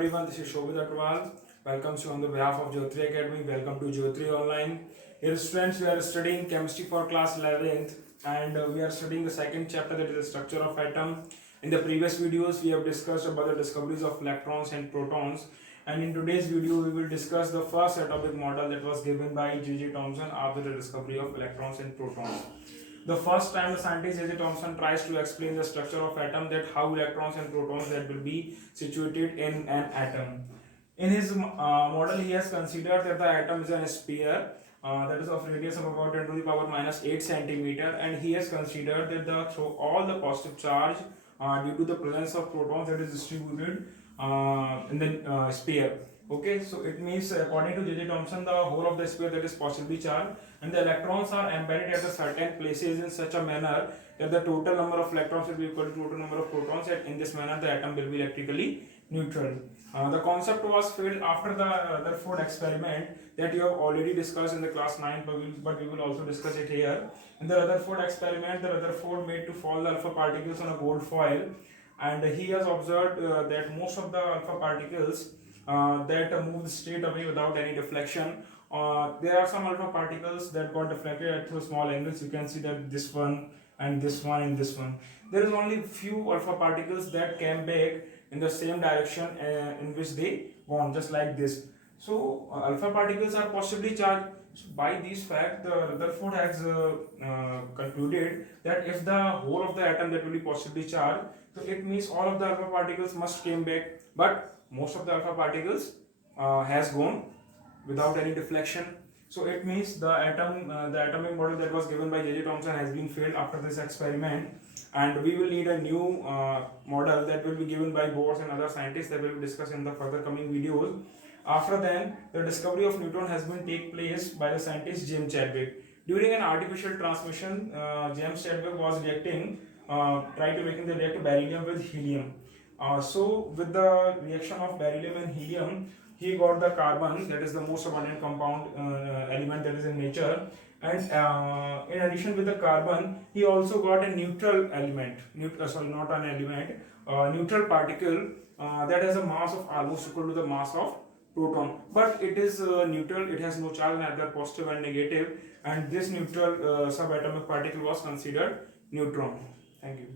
everyone, this is Shobhit Agarwal. Welcome you on the behalf of Jyotri Academy. Welcome to Jyotri Online. Here students, we are studying chemistry for class 11th and we are studying the second chapter, that is the structure of atom. In the previous videos, we have discussed about the discoveries of electrons and protons, and in today's video, we will discuss the first atomic model that was given by J.J. Thomson after the discovery of electrons and protons. The first time the scientist J.J. Thomson tries to explain the structure of atom, that how electrons and protons that will be situated in an atom. In his model, he has considered that the atom is a sphere that is of radius of about 10 to the power minus 8 centimeter, and he has considered that through all the positive charge due to the presence of protons that is distributed in the sphere. Okay, so it means according to J.J. Thomson, the whole of the sphere that is positively charged, and the electrons are embedded at a certain places in such a manner that the total number of electrons will be equal to total number of protons, and in this manner the atom will be electrically neutral. The concept was filled after the Rutherford experiment that you have already discussed in the class 9, but we will also discuss it here. In the Rutherford experiment, the Rutherford made to fall the alpha particles on a gold foil, and he has observed that most of the alpha particles that moved straight away without any deflection. There are some alpha particles that got deflected at two small angles. You can see that this one and this one and this one. There is only few alpha particles that came back in the same direction in which they gone, just like this. So alpha particles are positively charged. So by this fact, the Rutherford has concluded that if the whole of the atom that will be positively charged, so it means all of the alpha particles must came back, but most of the alpha particles has gone without any deflection. So it means the atomic model that was given by J.J. Thomson has been failed after this experiment, and we will need a new model that will be given by Bohr and other scientists that will be discussed in the further coming videos. After then, the discovery of neutron has been take place by the scientist James Chadwick. During an artificial transmission, James Chadwick was trying to making the react beryllium with helium. So with the reaction of beryllium and helium, he got the carbon, that is the most abundant compound element that is in nature, and in addition with the carbon, he also got a neutral element, not an element, neutral particle that has a mass of almost equal to the mass of proton, but it is neutral, it has no charge, neither positive and negative, and this neutral subatomic particle was considered neutron. Thank you.